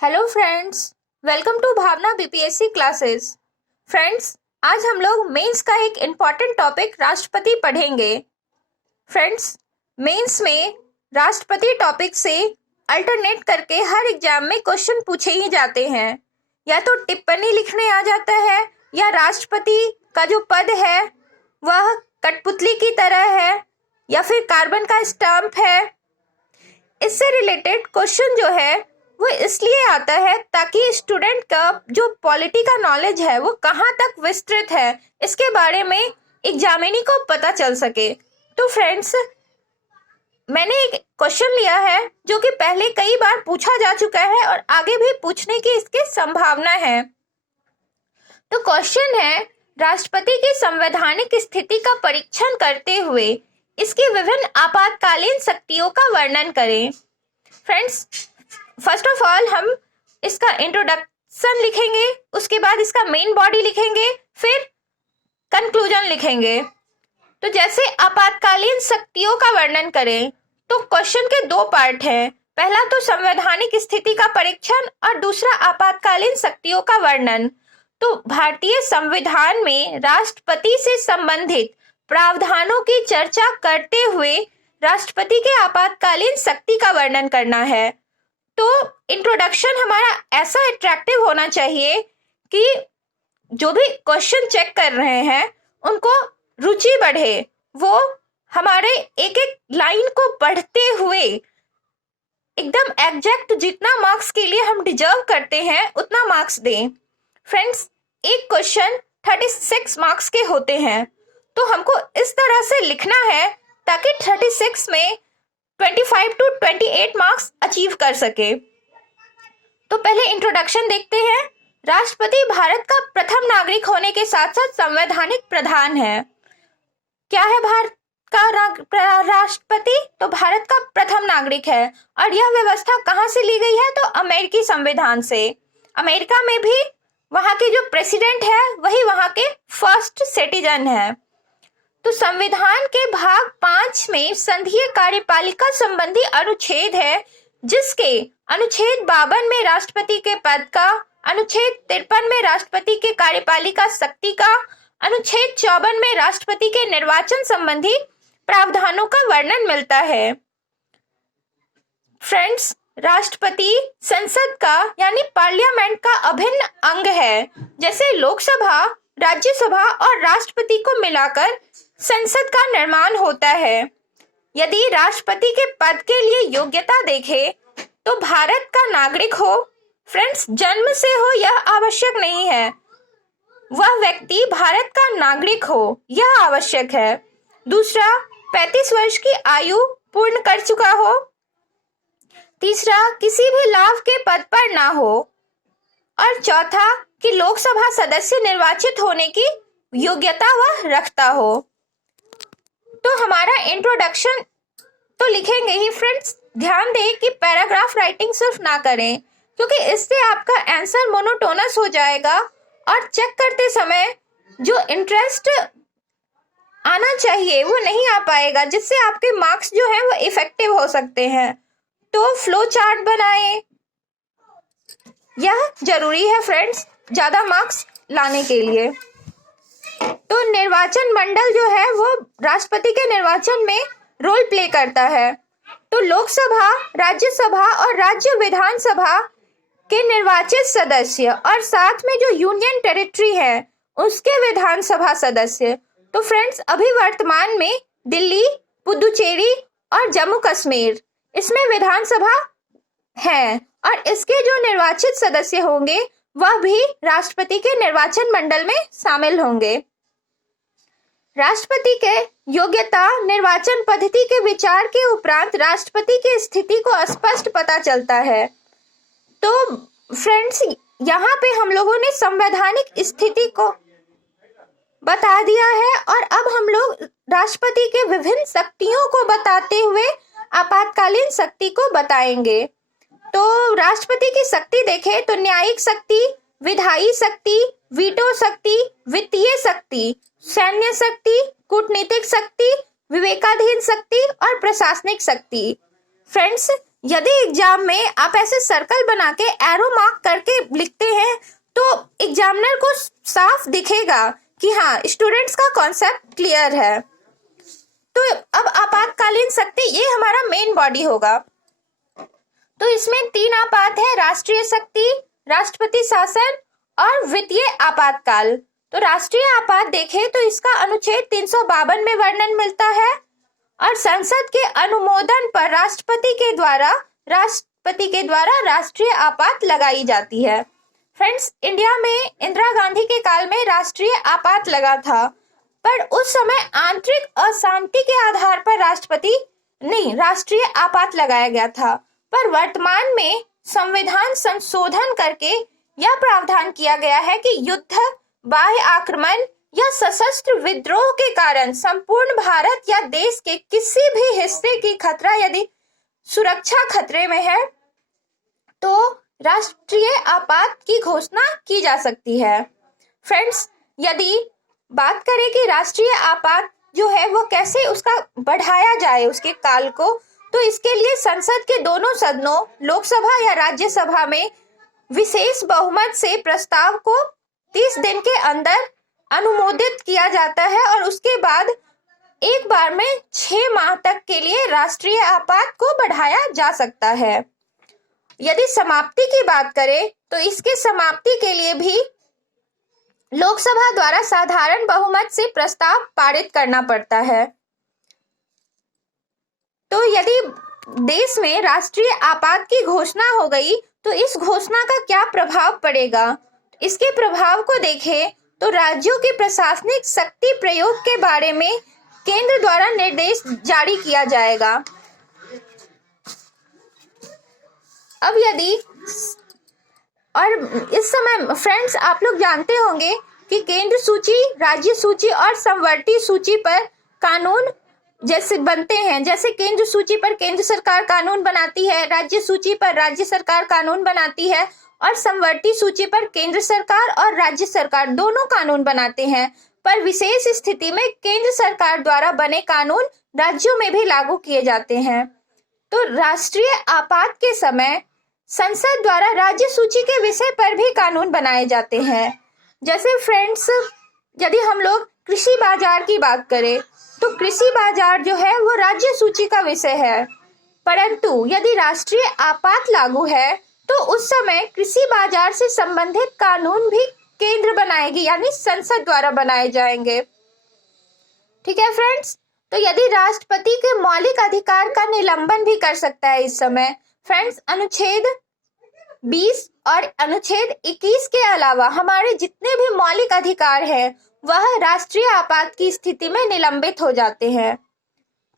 Hello friends, welcome to Bhavna BPSC classes. Friends, आज हम लोग मेंस का एक इम्पॉर्टेंट टॉपिक राष्ट्रपति पढ़ेंगे। फ्रेंड्स, मेंस में राष्ट्रपति टॉपिक से अल्टरनेट करके हर एग्जाम में क्वेश्चन पूछे ही जाते हैं। या तो टिप्पणी लिखने आ जाता है या राष्ट्रपति का जो पद है वह कठपुतली की तरह है या फिर कार्बन का स्टैम्प है। इससे रिलेटेड क्वेश्चन जो है वो इसलिए आता है ताकि स्टूडेंट का जो पॉलिटी का नॉलेज है वो कहाँ तक विस्तृत है इसके बारे में एग्जामिनी को पता चल सके। तो फ्रेंड्स, मैंने एक क्वेश्चन लिया है जो कि पहले कई बार पूछा जा चुका है और आगे भी पूछने की इसकी संभावना है। तो क्वेश्चन है, राष्ट्रपति की संवैधानिक स्थिति का परीक्षण करते हुए इसकी विभिन्न आपातकालीन शक्तियों का वर्णन करें। फ्रेंड्स, फर्स्ट ऑफ ऑल हम इसका इंट्रोडक्शन लिखेंगे, उसके बाद इसका मेन बॉडी लिखेंगे, फिर कंक्लूजन लिखेंगे। तो जैसे आपातकालीन शक्तियों का वर्णन करें तो क्वेश्चन के दो पार्ट हैं। पहला तो संवैधानिक स्थिति का परीक्षण और दूसरा आपातकालीन शक्तियों का वर्णन। तो भारतीय संविधान में राष्ट्रपति से संबंधित प्रावधानों की चर्चा करते हुए राष्ट्रपति के आपातकालीन शक्ति का वर्णन करना है। तो इंट्रोडक्शन हमारा ऐसा अट्रैक्टिव होना चाहिए कि जो भी क्वेश्चन चेक कर रहे हैं उनको रुचि बढ़े, वो हमारे एक एक लाइन को पढ़ते हुए एकदम एग्जैक्ट जितना मार्क्स के लिए हम डिजर्व करते हैं उतना मार्क्स दें। फ्रेंड्स, एक क्वेश्चन 36 मार्क्स के होते हैं, तो हमको इस तरह से लिखना है ताकि 36 में 25 to 28 मार्क्स अचीव कर सके। तो पहले इंट्रोडक्शन देखते हैं। राष्ट्रपति भारत का प्रथम नागरिक होने के साथ साथ संवैधानिक प्रधान है। क्या है भारत का राष्ट्रपति? तो भारत का प्रथम नागरिक है और यह व्यवस्था कहां से ली गई है? तो अमेरिकी संविधान से। अमेरिका में भी वहां के जो प्रेसिडेंट है वही वहां के फर्स्ट सिटीजन है। तो संविधान के भाग 5 में संघीय कार्यपालिका संबंधी अनुच्छेद है, जिसके अनुच्छेद 52 में राष्ट्रपति के पद का, अनुच्छेद 53 में राष्ट्रपति के कार्यपालिका शक्ति का, अनुच्छेद 54 में राष्ट्रपति के निर्वाचन संबंधी प्रावधानों का वर्णन मिलता है। फ्रेंड्स, राष्ट्रपति संसद का यानी पार्लियामेंट का अभिन्न अंग है। जैसे लोकसभा, राज्यसभा और राष्ट्रपति को मिलाकर संसद का निर्माण होता है। यदि राष्ट्रपति के पद के लिए योग्यता देखें तो भारत का नागरिक हो, फ्रेंड्स जन्म से हो यह आवश्यक नहीं है, वह व्यक्ति भारत का नागरिक हो यह आवश्यक है। दूसरा, 35 वर्ष की आयु पूर्ण कर चुका हो। तीसरा, किसी भी लाभ के पद पर ना हो। और चौथा, कि लोकसभा सदस्य निर्वाचित होने की योग्यता वह रखता हो। तो हमारा इंट्रोडक्शन तो लिखेंगे ही। फ्रेंड्स, ध्यान दें कि पैराग्राफ राइटिंग सिर्फ ना करें, क्योंकि इससे आपका आंसर मोनोटोनस हो जाएगा और चेक करते समय जो इंटरेस्ट आना चाहिए वो नहीं आ पाएगा, जिससे आपके मार्क्स जो है वो इफेक्टिव हो सकते हैं। तो फ्लो चार्ट बनाएं, यह जरूरी है फ्रेंड्स ज्यादा मार्क्स लाने के लिए। तो निर्वाचन मंडल जो है वो राष्ट्रपति के निर्वाचन में रोल प्ले करता है। तो लोकसभा, राज्यसभा और राज्य विधानसभा के निर्वाचित सदस्य और साथ में जो यूनियन टेरिटरी है उसके विधानसभा सदस्य। तो फ्रेंड्स, अभी वर्तमान में दिल्ली, पुदुचेरी और जम्मू कश्मीर इसमें विधानसभा है और इसके जो निर्वाचित सदस्य होंगे वह भी राष्ट्रपति के निर्वाचन मंडल में शामिल होंगे। राष्ट्रपति के योग्यता निर्वाचन पद्धति के विचार के उपरांत राष्ट्रपति की स्थिति को स्पष्ट पता चलता है। तो फ्रेंड्स, यहाँ पे हम लोगों ने संवैधानिक स्थिति को बता दिया है और अब हम लोग राष्ट्रपति के विभिन्न शक्तियों को बताते हुए आपातकालीन शक्ति को बताएंगे। तो राष्ट्रपति की शक्ति देखें तो न्यायिक शक्ति, विधायी शक्ति, वीटो शक्ति, वित्तीय शक्ति, सैन्य शक्ति, कूटनीतिक शक्ति, विवेकाधीन शक्ति और प्रशासनिक शक्ति। फ्रेंड्स, यदि एग्जाम में आप ऐसे सर्कल बना के एरो मार्क करके लिखते हैं तो एग्जामिनर को साफ दिखेगा कि हाँ, स्टूडेंट्स का कॉन्सेप्ट क्लियर है। तो अब आपातकालीन शक्ति, ये हमारा मेन बॉडी होगा। तो इसमें 3 आपात है, राष्ट्रीय शक्ति, राष्ट्रपति शासन और वित्तीय आपातकाल। तो राष्ट्रीय आपात देखें तो इसका अनुच्छेद 352 में वर्णन मिलता है और संसद के अनुमोदन पर राष्ट्रपति के द्वारा राष्ट्रीय आपात लगाई जाती है। फ्रेंड्स, इंडिया में इंदिरा गांधी के काल में राष्ट्रीय आपात लगा था, पर उस समय आंतरिक अशांति के आधार पर राष्ट्रीय आपात लगाया गया था। पर वर्तमान में संविधान संशोधन करके यह प्रावधान किया गया है कि युद्ध, बाह्य आक्रमण या सशस्त्र विद्रोह के कारण संपूर्ण भारत या देश के किसी भी हिस्से की खतरा यदि सुरक्षा खतरे में है तो राष्ट्रीय आपात की घोषणा की जा सकती है। फ्रेंड्स, यदि बात करें कि राष्ट्रीय आपात जो है वो कैसे उसका बढ़ाया जाए उसके काल को, तो इसके लिए संसद के दोनों सदनों, लोकसभा या राज्यसभा में विशेष बहुमत से प्रस्ताव को 30 दिन के अंदर अनुमोदित किया जाता है और उसके बाद एक बार में 6 माह तक के लिए राष्ट्रीय आपात को बढ़ाया जा सकता है। यदि समाप्ति की बात करें तो इसके समाप्ति के लिए भी लोकसभा द्वारा साधारण बहुमत से प्रस्ताव पारित करना पड़ता है। तो यदि देश में राष्ट्रीय आपात की घोषणा हो गई तो इस घोषणा का क्या प्रभाव पड़ेगा? इसके प्रभाव को देखें तो राज्यों के प्रशासनिक शक्ति प्रयोग के बारे में केंद्र द्वारा निर्देश जारी किया जाएगा। अब यदि और इस समय फ्रेंड्स आप लोग जानते होंगे कि केंद्र सूची, राज्य सूची और समवर्ती सूची पर कानून जैसे बनते हैं। जैसे केंद्र सूची पर केंद्र सरकार कानून बनाती है, राज्य सूची पर राज्य सरकार कानून बनाती है और समवर्ती सूची पर केंद्र सरकार और राज्य सरकार दोनों कानून बनाते हैं। पर विशेष स्थिति में केंद्र सरकार द्वारा बने कानून राज्यों में भी लागू किए जाते हैं। तो राष्ट्रीय आपात के समय संसद द्वारा राज्य सूची के विषय पर भी कानून बनाए जाते हैं। जैसे फ्रेंड्स, यदि हम लोग कृषि बाजार की बात करें तो कृषि बाजार जो है वो राज्य सूची का विषय है, परंतु यदि राष्ट्रीय आपात लागू है तो उस समय कृषि बाजार से संबंधित कानून भी केंद्र बनाएगी, यानी संसद द्वारा बनाए जाएंगे। ठीक है फ्रेंड्स, तो यदि राष्ट्रपति के मौलिक अधिकार का निलंबन भी कर सकता है इस समय। फ्रेंड्स, अनुच्छेद 20 और अनुच्छेद 21 के अलावा हमारे जितने भी मौलिक अधिकार हैं वह राष्ट्रीय आपात की स्थिति में निलंबित हो जाते हैं।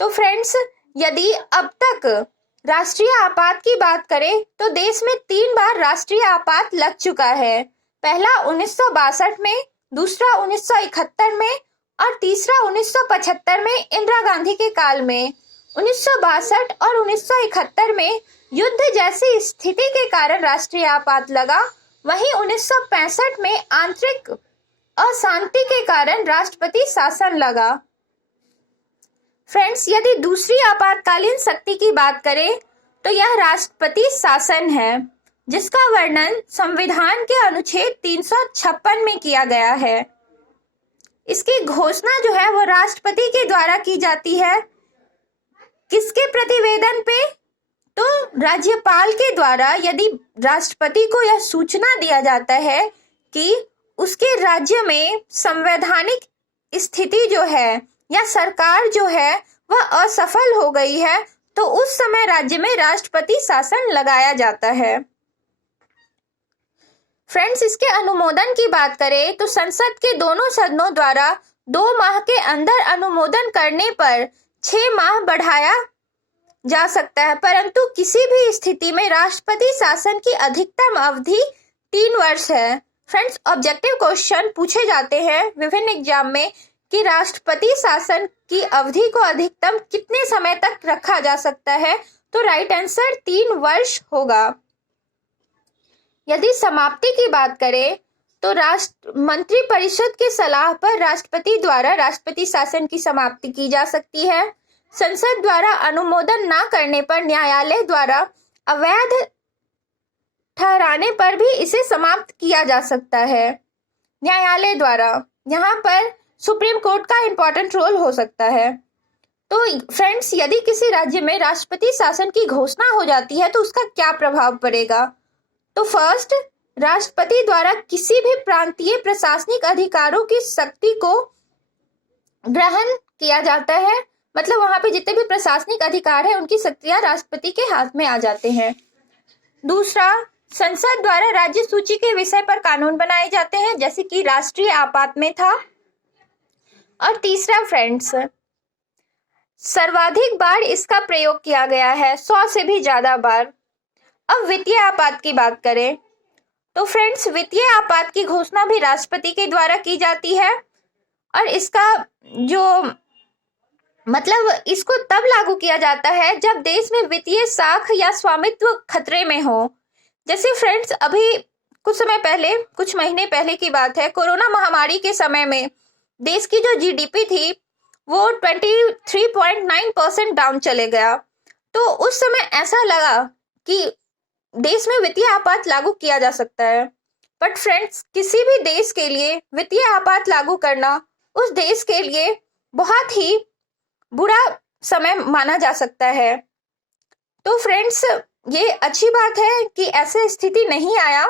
तो फ्रेंड्स, यदि अब तक राष्ट्रीय आपात की बात करें तो देश में 3 बार राष्ट्रीय आपात लग चुका है। पहला 1962 में, दूसरा 1971 में और तीसरा 1975 में इंदिरा गांधी के काल में। 1962 और 1971 में युद्ध जैसी स्थिति के कारण राष्ट्रीय आपात लगा, वहीं 1965 में आंतरिक अशांति के कारण राष्ट्रपति शासन लगा। फ्रेंड्स, यदि दूसरी आपातकालीन शक्ति की बात करें तो यह राष्ट्रपति शासन है, जिसका वर्णन संविधान के अनुच्छेद 356 में किया गया है। इसकी घोषणा जो है वो राष्ट्रपति के द्वारा की जाती है। किसके प्रतिवेदन पे? तो राज्यपाल के द्वारा। यदि राष्ट्रपति को यह सूचना दिया जाता है कि उसके राज्य में संवैधानिक स्थिति जो है या सरकार जो है वह असफल हो गई है, तो उस समय राज्य में राष्ट्रपति शासन लगाया जाता है। फ्रेंड्स, इसके अनुमोदन की बात करें तो संसद के दोनों सदनों द्वारा 2 माह के अंदर अनुमोदन करने पर 6 माह बढ़ाया जा सकता है, परंतु किसी भी स्थिति में राष्ट्रपति शासन की अधिकतम अवधि 3 वर्ष है। फ्रेंड्स, ऑब्जेक्टिव क्वेश्चन पूछे जाते हैं विभिन्न एग्जाम में कि राष्ट्रपति शासन की अवधि को अधिकतम कितने समय तक रखा जा सकता है, तो राइट आंसर 3 वर्ष होगा। यदि समाप्ति की बात करें तो मंत्रिपरिषद की सलाह पर राष्ट्रपति द्वारा राष्ट्रपति शासन की समाप्ति की जा सकती है। संसद द्वारा अनुमोदन न करने पर न्यायालय द्वारा अवैध ठहराने पर भी इसे समाप्त किया जा सकता है। न्यायालय द्वारा, यहाँ पर सुप्रीम कोर्ट का इंपॉर्टेंट रोल हो सकता है। तो फ्रेंड्स, यदि किसी राज्य में राष्ट्रपति शासन की घोषणा हो जाती है तो उसका क्या प्रभाव पड़ेगा? तो फर्स्ट, राष्ट्रपति द्वारा किसी भी प्रांतीय प्रशासनिक अधिकारों की शक्ति को ग्रहण किया जाता है। मतलब वहां पे जितने भी प्रशासनिक अधिकार है उनकी शक्तियां राष्ट्रपति के हाथ में आ जाते हैं। दूसरा, संसद द्वारा राज्य सूची के विषय पर कानून बनाए जाते हैं, जैसे कि राष्ट्रीय आपात में था। और तीसरा फ्रेंड्स, सर्वाधिक बार इसका प्रयोग किया गया है, 100 से भी ज्यादा बार। अब वित्तीय आपात की बात करें तो फ्रेंड्स, वित्तीय आपात की घोषणा भी राष्ट्रपति के द्वारा की जाती है और इसका जो मतलब इसको तब लागू किया जाता है जब देश में वित्तीय साख या स्वामित्व खतरे में हो। जैसे फ्रेंड्स, अभी कुछ समय पहले, कुछ महीने पहले की बात है, कोरोना महामारी के समय में देश की जो जीडीपी थी वो 23.9% डाउन चले गया। तो उस समय ऐसा लगा कि देश में वित्तीय आपात लागू किया जा सकता है। बट फ्रेंड्स, किसी भी देश के लिए वित्तीय आपात लागू करना उस देश के लिए बहुत ही बुरा समय माना जा सकता है। तो फ्रेंड्स, ये अच्छी बात है कि ऐसे स्थिति नहीं आया।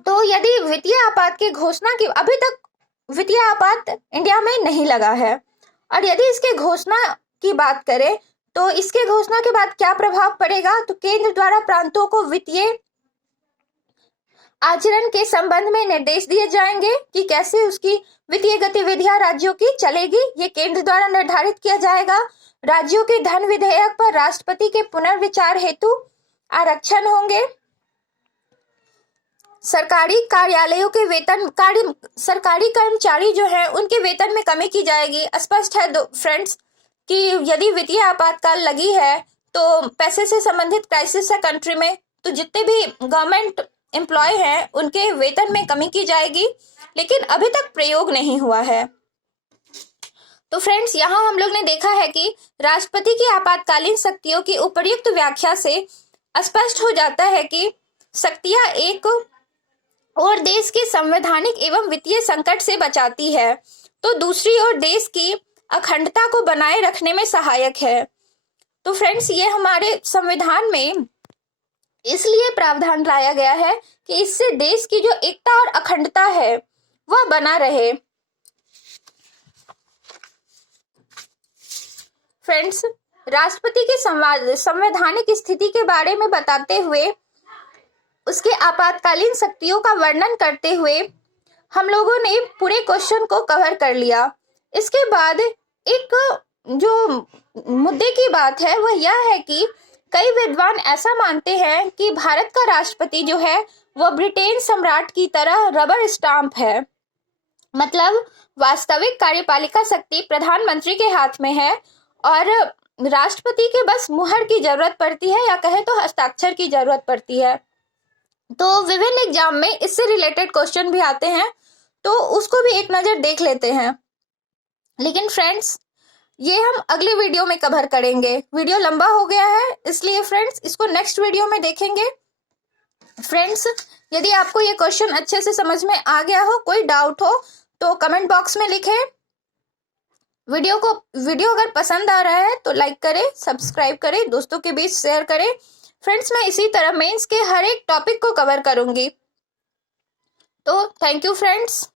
तो यदि वित्तीय आपात की घोषणा की, अभी तक वित्तीय आपात इंडिया में नहीं लगा है, और यदि इसके घोषणा की बात करें तो इसके घोषणा के बाद क्या प्रभाव पड़ेगा? तो केंद्र द्वारा प्रांतों को वित्तीय आचरण के संबंध में निर्देश दिए जाएंगे कि कैसे उसकी वित्तीय गतिविधियां राज्यों की चलेगी, ये केंद्र द्वारा निर्धारित किया जाएगा। राज्यों के धन विधेयक पर राष्ट्रपति के पुनर्विचार हेतु आरक्षण होंगे। सरकारी कार्यालयों के वेतन, सरकारी कर्मचारी जो है उनके वेतन में कमी की जाएगी। स्पष्ट है फ्रेंड्स कि यदि वित्तीय आपातकाल लगी है तो पैसे से संबंधित क्राइसिस है कंट्री में, तो जितने भी गवर्नमेंट एम्प्लॉय हैं उनके वेतन में कमी की जाएगी, लेकिन अभी तक प्रयोग नहीं हुआ है। तो फ्रेंड्स, यहाँ हम लोग ने देखा है कि राष्ट्रपति की आपातकालीन शक्तियों की उपर्युक्त व्याख्या से स्पष्ट हो जाता है कि शक्तियां एक और देश के संवैधानिक एवं वित्तीय संकट से बचाती है, तो दूसरी ओर देश की अखंडता को बनाए रखने में सहायक है। तो फ्रेंड्स, ये हमारे संविधान में इसलिए प्रावधान लाया गया है कि इससे देश की जो एकता और अखंडता है वह बना रहे। फ्रेंड्स, राष्ट्रपति की संवैधानिक स्थिति के बारे में बताते हुए, उसके आपातकालीन शक्तियों का वर्णन करते हुए हम लोगों ने पूरे क्वेश्चन को कवर कर लिया। इसके बाद एक जो मुद्दे की बात है वह यह है कि कई विद्वान ऐसा मानते हैं कि भारत का राष्ट्रपति जो है वह ब्रिटेन सम्राट की तरह रबर स्टाम्प है। मतलब वास्तविक कार्यपालिका शक्ति प्रधानमंत्री के हाथ में है और राष्ट्रपति के बस मुहर की जरूरत पड़ती है, या कहे तो हस्ताक्षर की जरूरत पड़ती है। तो विभिन्न एग्जाम में इससे रिलेटेड क्वेश्चन भी आते हैं, तो उसको भी एक नजर देख लेते हैं। लेकिन फ्रेंड्स, ये हम अगले वीडियो में कवर करेंगे। वीडियो लंबा हो गया है, इसलिए फ्रेंड्स इसको नेक्स्ट वीडियो में देखेंगे। फ्रेंड्स, यदि आपको ये क्वेश्चन अच्छे से समझ में आ गया हो, कोई डाउट हो तो कमेंट बॉक्स में लिखें। वीडियो अगर पसंद आ रहा है तो लाइक करें, सब्सक्राइब करें, दोस्तों के बीच शेयर करें। फ्रेंड्स, मैं इसी तरह मेंस के हर एक टॉपिक को कवर करूंगी। तो थैंक यू फ्रेंड्स।